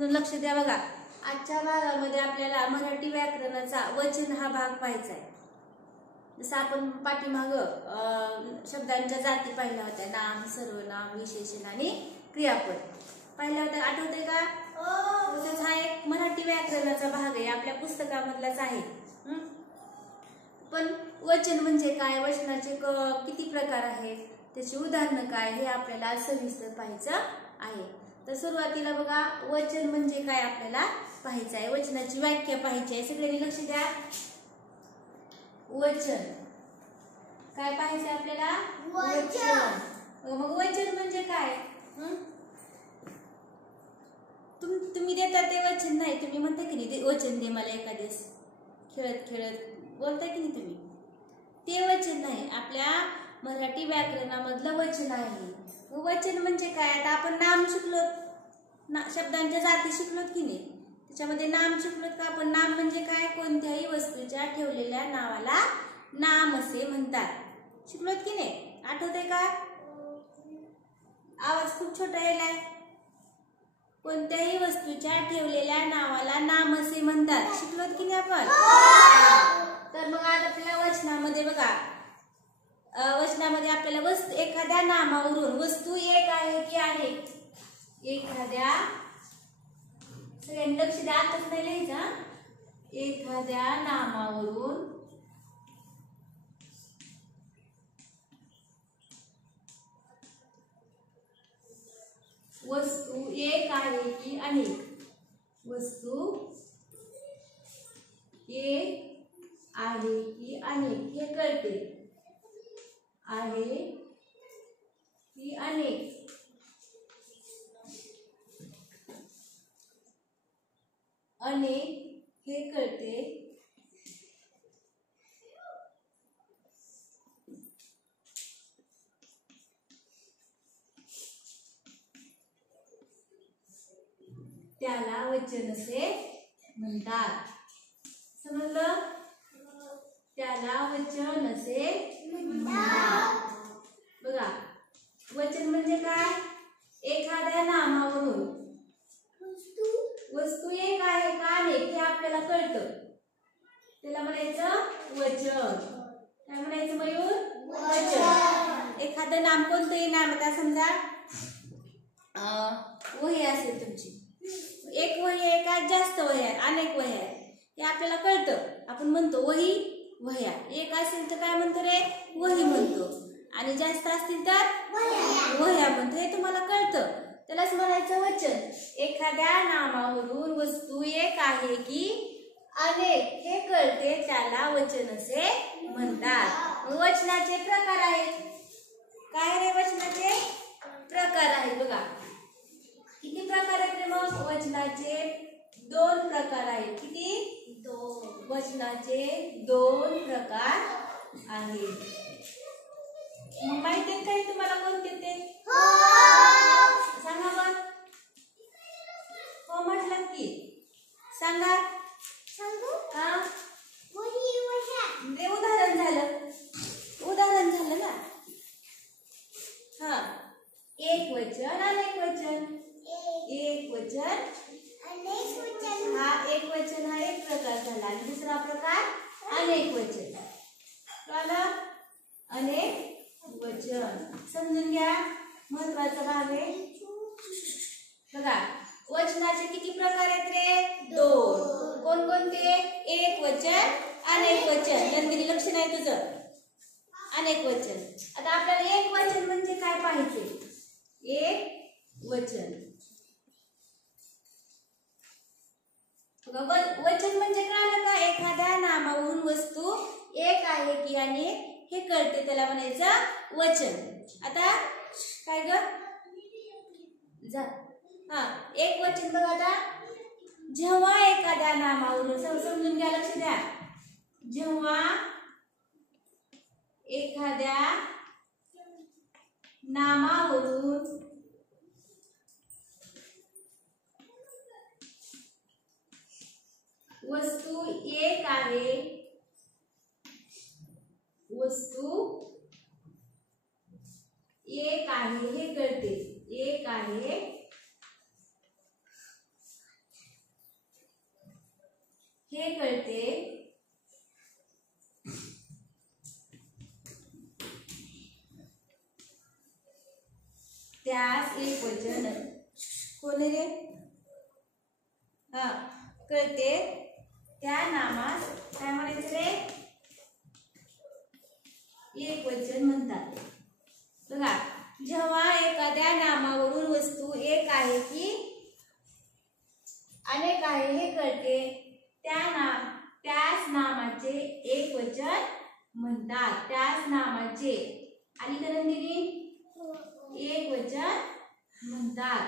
समजून लक्ष द्या बघा। आजच्या भागामध्ये आपल्याला मराठी व्याकरणाचा वचन हा भाग पाहायचा आहे। जसं आपण पाठीमाग शब्दांच्या जाती पाहिल्या होत्या, नाम, सर्वनाम, विशेषण आणि क्रियापद पाहिल्या होत्या, आठवते का? तसंच हा एक मराठी व्याकरणाचा भाग आहे, आपल्या पुस्तकामधलाच आहे। पण वचन म्हणजे काय, वचनाचे किती प्रकार आहेत, त्याची उदाहरणं काय, हे आपल्याला सविस्तर पाहायचं आहे। तर सुरुवातीला बघा, वचन म्हणजे काय आपल्याला पाहायचं आहे, वचनाची व्याख्या पाहायची आहे। सगळ्यांनी लक्ष द्या। वचन काय पाहायचं आपल्याला? वचन। मग वचन म्हणजे काय? तुम्ही देता ते वचन नाही, तुम्ही म्हणता की नाही वचन दे मला एखादेस, खेळत खेळत बोलताय की नाही तुम्ही, ते वचन नाही, आपल्या मराठी व्याकरणामधलं वचन आहे। वचन म्हणजे काय? आता आपण नाम शिकलो, शब्दांच्या जाती शिकलोत की नाही, त्याच्यामध्ये नाम शिकलोत का आपण? नाम म्हणजे काय? कोणत्याही वस्तूच्या ठेवलेल्या नावाला नाम असे म्हणतात, शिकलोत की नाही? आठवतंय का? आवाज खूप छोटा यायलाय। कोणत्याही वस्तूच्या ठेवलेल्या नावाला नाम असे म्हणतात, शिकलोत की नाही आपण? तर मग आज आपल्या वचनामध्ये बघा, वचनामध्ये आपल्याला एखाद्या नामावरून वस्तू एक आहे की अनेक, एखाद्या, सगळ्यांनी लक्ष द्या, आताच नाही लिहायचं, एखाद्या नामावरून वस्तू एक आहे की अनेक, वस्तू एक आहे की अनेक हे कळते, आहे की अनेक, अनेक हे कळते, त्याला वचन असे म्हणतात। समजलं? त्याला वचन असे म्हणतात। बघा, वचन म्हणजे काय? एखाद्या नामावरून वस्तू एक आहे का अनेक हे आपल्याला कळतं, त्याला म्हणायचं वचन। काय म्हणायचं मयूर? वचन। एखादं नाम, कोणतंही नाम, आता समजा वही असेल तुमची, एक वही आहे का जास्त वही आहे, अनेक वही आहे, हे आपल्याला कळतं, आपण म्हणतो वही, वह्या। एक असेल तर काय म्हणतो रे? वही म्हणतो, आणि जास्त असतील तर वह्या म्हणतो, हे तुम्हाला कळतं, त्यालाच म्हणायचं वचन। एखाद्या नामावरून वस्तू एक आहे की अनेक हे कळते, त्याला वचन असे म्हणतात। वचनाचे प्रकार आहेत, काय रे? वचनाचे प्रकार आहेत बघा, किती प्रकार आहेत रे? मग वचनाचे 2 प्रकार आहेत, किती? 2। वचनाचे 2 प्रकार आहेत। मग माहिती आहे काय तुम्हाला कोणते ते? सांगा बघ। हो म्हटलं की, सांगा। हा, ते उदाहरण झालं, उदाहरण झालं ना। हा, एक वचन, अनेक वचन, एक वचन, अनेक वचन, हा एक वचन हा एक प्रकार झाला, आणि दुसरा प्रकार अनेक वचन, कळलं? अनेक वचन समजून घ्या, महत्वाचा भाग आहे बघा। वचनाचे किती प्रकार आहेत रे? 2। कोणकोणते? एक वचन, अनेक वचन। नंदिनी लक्ष नाही तुझं, अनेक वचन। आता आपल्याला एक वचन म्हणजे काय पाहिजे? एक वचन, वचन म्हणजे कळलं का? एखाद्या नामावरून वस्तू एक आहे की अनेक हे कळते, त्याला म्हणायचं वचन। आता काय ग? हा, एक वचन बघा, आता जेव्हा एखाद्या नामावरून, समजून घ्या, लक्ष द्या, जेव्हा एखाद्या नामावरून वस्तू एक आहे, वस्तू एक आहे हे कळते, एक आहे हे कळते त्यास एकवचन कोण रे कळते त्या नामास काय म्हणायचं रे एकवचन म्हणतात। बघा जेव्हा एखाद्या नामावरून वस्तू एक आहे की अनेक आहे हे कळते त्यास नामाचे एकवचन म्हणतात। त्यास नामाचे आणि नंदिनी एकवचन म्हणतात।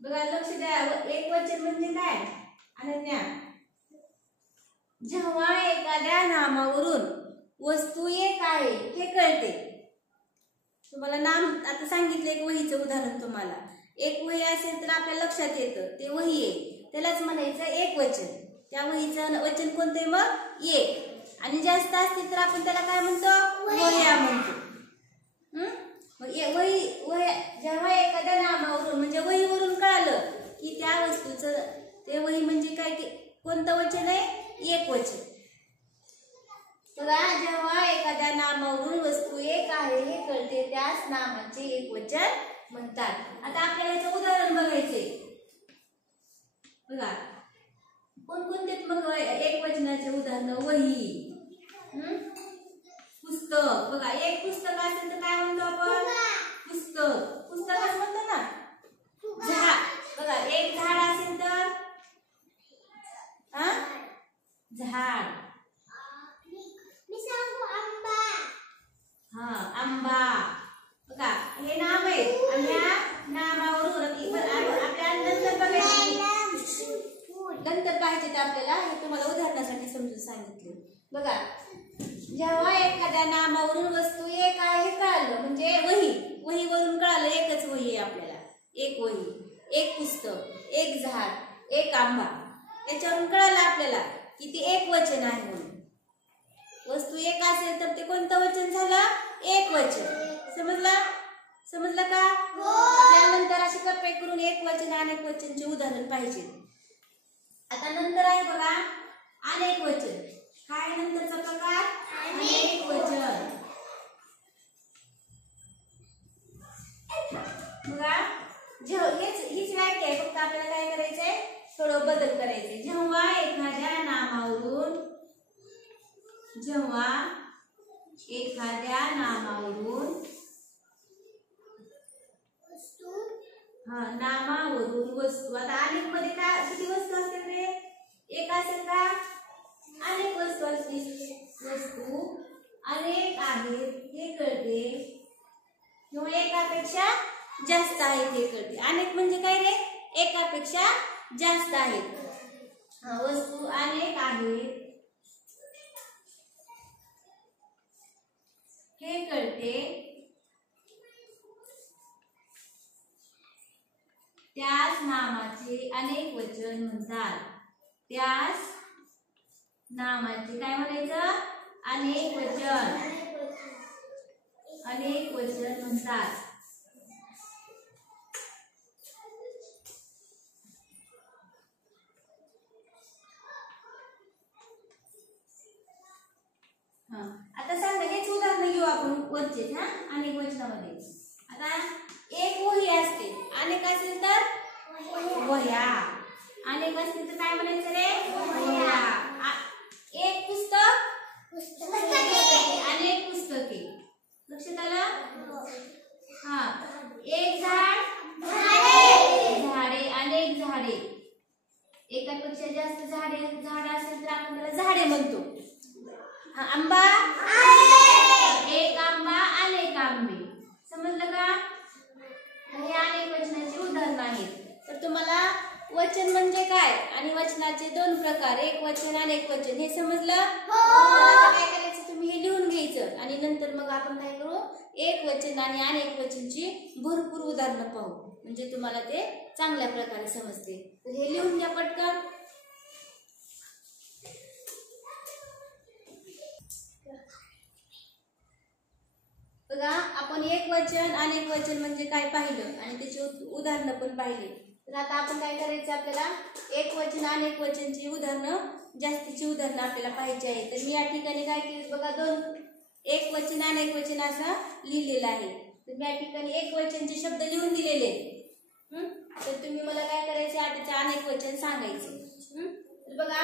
बघा लक्ष द्या एकवचन म्हणजे काय अनन्या जेव्हा एखाद्या नामावरून वस्तू एक आहे हे कळते। तुम्हाला नाम आता सांगितलं एक वहीचं उदाहरण तुम्हाला एक वही असेल तर आपल्या लक्षात येतं ते वही आहे त्यालाच म्हणायचं एकवचन। त्या वहीचं वचन कोणतं मग एक आणि जास्त असतील तर आपण त्याला काय म्हणतो वह्या म्हणतो। वही जेव्हा एखाद्या नामावरून म्हणजे वहीवरून कळालं की त्या वस्तूचं ते वही म्हणजे काय कोणतं वचन आहे एकवचन। जेव्हा एखाद्या नामावरून वस्तू एक आहे हे कळते त्यास नामाचे एकवचन म्हणतात। आता आपल्याला याचं उदाहरण बघायचे बघा कोणकोणते मग एकवचनाचे उदाहरण वही पुस्तक। बघा एक पुस्तक असेल तर काय म्हणतो आपण पुस्तक पुस्तकच म्हणतो ना। झाड बघा एक झाड असेल तर झाड आंबा। बघा हे नाम आहे आणि या नामावरून आपल्या नंतर बघायचे नंतर पाहिजे आपल्याला हे तुम्हाला उदाहरणासाठी समजून सांगितले। बघा जेव्हा एखाद्या नामावरून वस्तू एक आहे हे कळालं म्हणजे वहीवरून कळालं एकच वही आहे आपल्याला एक वही एक पुस्तक एक झाड एक आंबा याच्यावरून कळालं आपल्याला की ते एक वचन आहे म्हणून। वस्तू एक असेल तर ते कोणतं वचन झालं एकवचन। समजलं का आपल्याला नंतर असे कप्पे करून एक वचन अनेक वचनचे उदाहरण पाहिजे। आता नंतर आहे बघा अनेक वचन काय नंतरचा प्रकार अनेक वचन। बघा हीच व्याख्या आहे फक्त आपल्याला काय करायचंय थोडं बदल करायचे। जेव्हा एखाद्या नामावरून वस्तू आता अनेक मध्ये काय किती वस्तू असतील रे एक असेल का अनेक वस्तू असतील वस्तू अनेक आहेत हे कळते किंवा एकापेक्षा जास्त आहेत हे कळते। अनेक म्हणजे काय रे एकापेक्षा जास्त आहेत वस्तू अनेक आहेत हे कळते त्यास नामाचे अनेक वचन म्हणतात। त्यास नामाचे काय म्हणायचं अनेक वचन म्हणतात। आता सांगा हेच उदाहरण घेऊ आपण वरचे अनेक वचनामध्ये। आता एक वही असते अनेक असेल तर वह्या अनेक असतील तर काय म्हणायचं रे वह्या। एक पुस्तक अनेक पुस्तके लक्षात आलं एक झाड झाडे अनेक झाडे एकापेक्षा जास्त झाड असेल तर आपण त्याला झाडे म्हणतो। आंबा एक आंबा अनेक आंबे। समजलं का हे अनेक वचनाचे उदाहरण आहेत। तर तुम्हाला वचन म्हणजे काय आणि वचनाचे दोन प्रकार एक वचन अनेक वचन हे समजलं। काय करायचं तुम्ही हे लिहून घ्यायचं आणि नंतर मग आपण काय करू एक वचन आणि अनेक वचनची भरपूर उदाहरणं पाहू म्हणजे तुम्हाला ते चांगल्या प्रकारे समजते। तर हे लिहून घ्या पटकन। बघा आपण एक वचन अनेक वचन म्हणजे काय पाहिलं आणि त्याची उदाहरणं पण पाहिली। तर आता आपण काय करायचं, आपल्याला एक वचन आणि एक वचनची उदाहरणं, जास्तीची उदाहरणं आपल्याला पाहिजे आहे. तर मी या ठिकाणी काय केलं बघा, दोन एक वचन आणि एक वचन असं लिहिलेलं आहे. तर मी या ठिकाणी एक वचनचे शब्द लिहून दिलेले आहेत. तर तुम्ही मला काय करायचे, त्याचे अनेक वचन सांगायचे. तर बघा,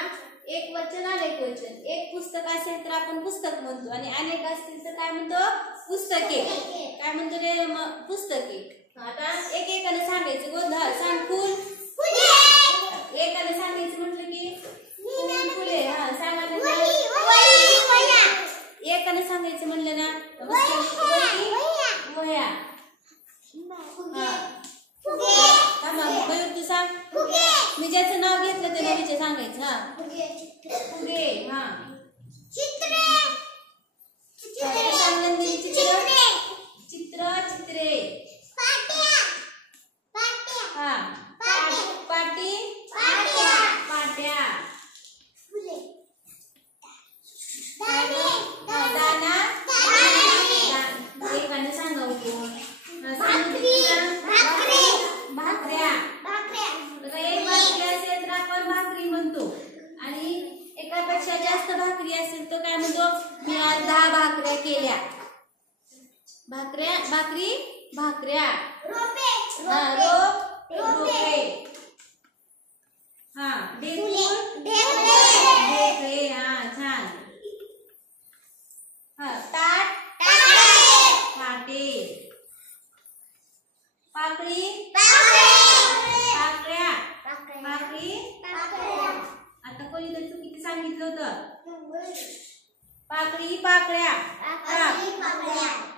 एक वचन अनेक वचन. एक पुस्तक असेल तर आपण पुस्तक म्हणतो, आणि अनेक असतील तर काय म्हणतो, पुस्तके. काय म्हणतो रे, पुस्तके. आता एक एकाने सांगायचं, गोंधळ सांग, फुल. एकाने सांगायचं म्हटलं की फुले. हा सांगा. एकाने सांगायचं म्हणलं ना, वह्या. मयूर तू सांग. मी ज्याचं नाव घेतलं ते नवीचे सांगायचं. हा फुगे. हा चित्र. चित्रे. हा पाटी. पाट्या. दाना. एकाने सांगावं कोण. भाकऱ्या. एक भाकरी असेल तर आपण भाकरी म्हणतो, आणि एकापेक्षा जास्त भाकरी असेल तर काय म्हणतो, मी आज 10 भाकऱ्या केल्या. भाकऱ्या. हा रोपे. हा ढेकळे. हा छान. हा ताट. ताटे. पापडी. पाकळी. आता कोणी तर चुकीचं सांगितलं होतं. पाकळी. पाकळ्या.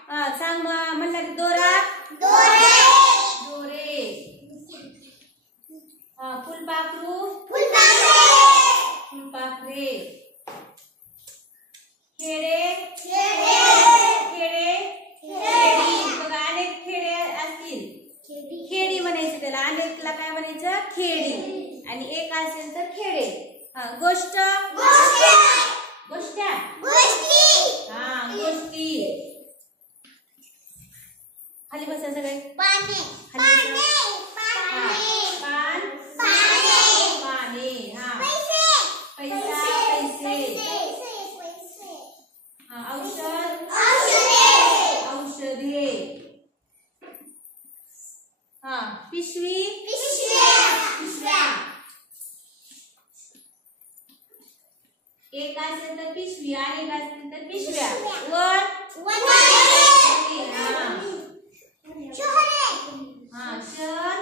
हा सांग म्हणलं, दोरा. दोरे. हा फुलपाखरू. फुलपाखरे. खेडे. बघा, अनेक खेडे असतील, खेडी म्हणायचं त्याला. अनेकला काय म्हणायचं, खेडी. आणि एक असेल तर खेडे. हा गोष्ट. गोष्ट्या. हा गोष्टी. खाली बसा सगळे. पान. पाने. हा पैसा. पैसे. हा औषध. औषधे. हा पिशवी. पिशव्या. एक असेल तर पिशवी, आणि एक असेल तर पिशव्या. वर. हा शहर.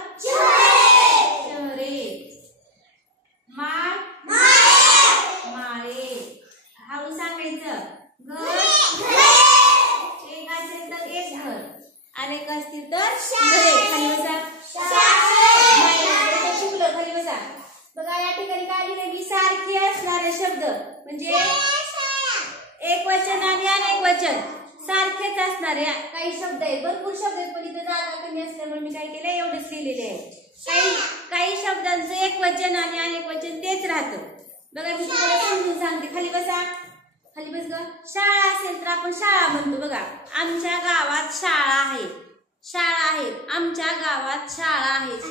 शहरे. माळे. हळू सांगायचं. घर. एक असेल तर एक घर, अनेक असतील तर घरे. खाली बसा. चुकलं, खाली बसा. बघा, या ठिकाणी काय लिहिले, मी सारखे असणारे शब्द म्हणजे एक वचन आणि अनेक वचन सारखेच असणारे काही शब्द आहेत. भरपूर शब्द आहेत, पण इथे जागा कमी असल्यामुळे मी काय केलं, एवढेच लिहिलेले आहे. काही शब्दांचं एक वचन आणि अनेक वचन तेच राहतं. बघा, मी तुम्हाला समजून सांगते. खाली बसा. खाली बस ग. शाळा असेल तर आपण शाळा म्हणतो. बघा, आमच्या गावात शाळा आहे. आमच्या गावात शाळा आहेत.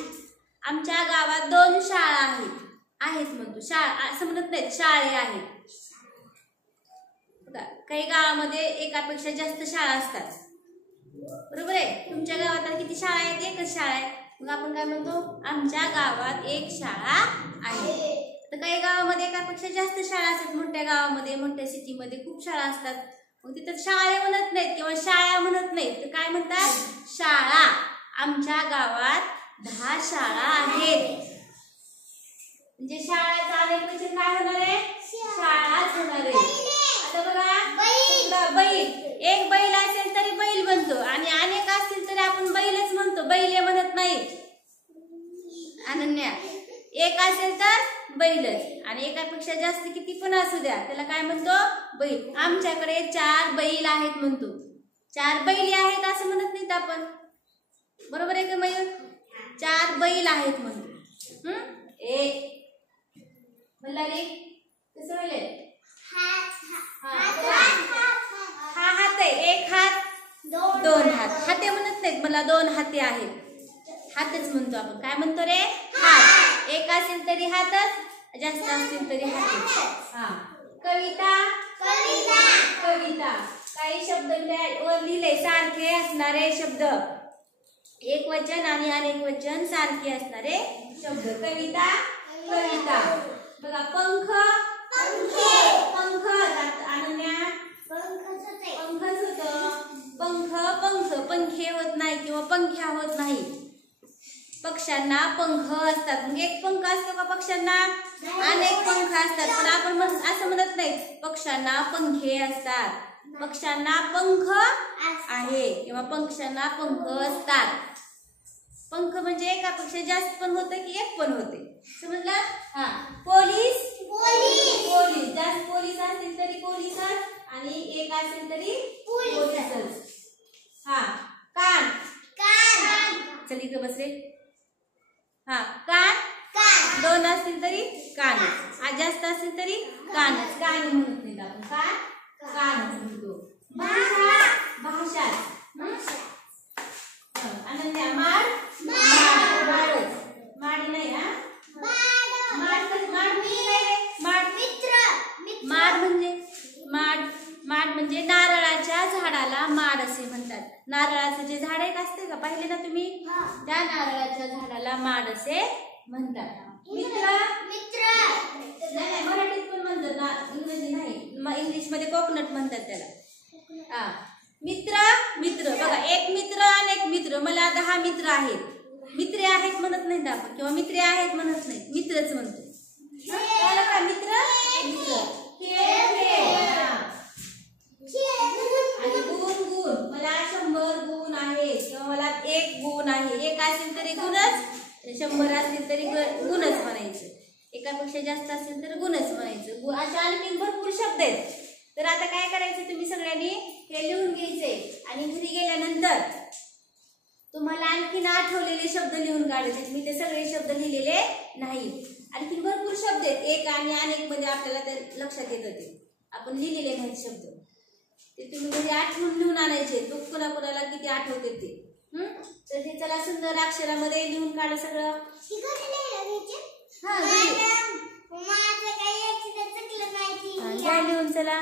आमच्या गावात 2 शाळा आहेत म्हणतो. शाळा असं म्हणत नाहीत, शाळे आहेत. काही गावामध्ये एकापेक्षा जास्त शाळा असतात, बरोबर आहे. तुमच्या गावात किती शाळा आहेत, एकच शाळा आहे. मग आपण काय म्हणतो, आमच्या गावात एक शाळा आहे. तर काही गावामध्ये एकापेक्षा जास्त शाळा असतात. मोठ्या गावामध्ये, मोठ्या सिटीमध्ये खूप शाळा असतात. मग तिथं शाळे म्हणत नाहीत किंवा शाळा म्हणत नाहीत, तर काय म्हणतात, शाळा. आमच्या गावात 10 शाळा आहेत. म्हणजे शाळाचा अनेक वचन काय होणार आहे, शाळाच होणार आहे. आता बघा, बैल. एक बैल असेल तरी बैल म्हणतो, आणि अनेक असतील तरी आपण बैलच म्हणतो, बैले म्हणत नाही. अनन्या, एक असेल तर बैलच, आणि एकापेक्षा जास्त किती पण असू द्या त्याला काय म्हणतो, बैल. आमच्याकडे 4 बैल आहेत म्हणतो. 4 बैली आहेत असं म्हणत नाहीत आपण, बरोबर आहे का मयूर? 4 बैल आहेत म्हणतो. म्हणला रे कसं बोलले, हा हात आहे, 1 हात 2 हात. हाते म्हणत नाहीत, मला 2 हाते आहेत. हातच म्हणतो आपण. काय म्हणतो रे? हात. एक असेल तरी हातच, जास्त असतील तरी हातच. हा. कविता. कविता. काही शब्द वर लिहिले सारखे असणारे शब्द, एक वचन आणि अनेक वचन सारखे असणारे शब्द. कविता. कविता. बघा पंख. पंख. अनन्या पंखच होत. पंख. पंख. पंखे होत नाही किंवा पंख्या होत नाही. पक्ष्यांना पंख असतात. मग एक पंख असतो का पक्ष्यांना? अनेक पंख असतात. पण आपण असं म्हणत नाही पक्ष्यांना पंखे असतात. पक्ष्यांना पंख आहे किंवा पक्ष्यांना पंख असतात. पंख म्हणजे एकापेक्षा जास्त पण होते की एक पण होते. समजलं? हा. पोलीस. पोलीस. जास्त पोलीस असतील तरी पोलीसच आणि एक असेल तरी पोलीसच. हा. कान. चल इकडे बस रे. हा. कान. दोन असतील तरी कानच, जास्त असतील तरी कानच. कान म्हणत नाही आपण. कानच म्हणतो. भाषा. भाषा. अनन्या. माड. माड नाही. हा. माड म्हणजे नारळाच्या झाडाला माड असे म्हणतात. नारळाचं जे झाड एक असते का, पाहिले ना तुम्ही? त्या नारळाच्या झाडाला माड असे म्हणतात. मित्र. नाही, मराठीत पण म्हणतात ना, इंग्रजी नाही. इंग्लिश मध्ये कोकोनट म्हणतात त्याला. हा. मित्र. बघा एक मित्र अनेक मित्र. मला 10 मित्र आहेत. मित्रे आहेत म्हणत नाहीत आपण किंवा मित्रे आहेत म्हणत नाही, मित्रच म्हणतो. त्याला काय? मित्र. आणि गुण. मला 100 गुण आहेत किंवा मला 1 गुण आहे. एक असेल तरी गुणच, 100 असतील तरी गुणच म्हणायचं. एकापेक्षा जास्त असेल तर गुणच म्हणायचं. अशा आणखी भरपूर शब्द आहेत. तर आता काय करायचं, तुम्ही सगळ्यांनी हे लिहून घ्यायचे आणि घरी गेल्यानंतर तुम्हाला आणखीन आठवलेले शब्द लिहून काढायचे. मी ते सगळे शब्द लिहिलेले नाही. आणखीन भरपूर शब्द आहेत. एक आणि अनेक मध्ये आपल्याला ते लक्षात येत होते. आपण लिहिलेले नाहीत शब्द. ते तुम्ही घरी आठवून लिहून आणायचे. तो कुणाकुणाला किती आठवते ते. तर ते चला सुंदर अक्षरामध्ये लिहून काढा सगळं. हा. लिहून चला.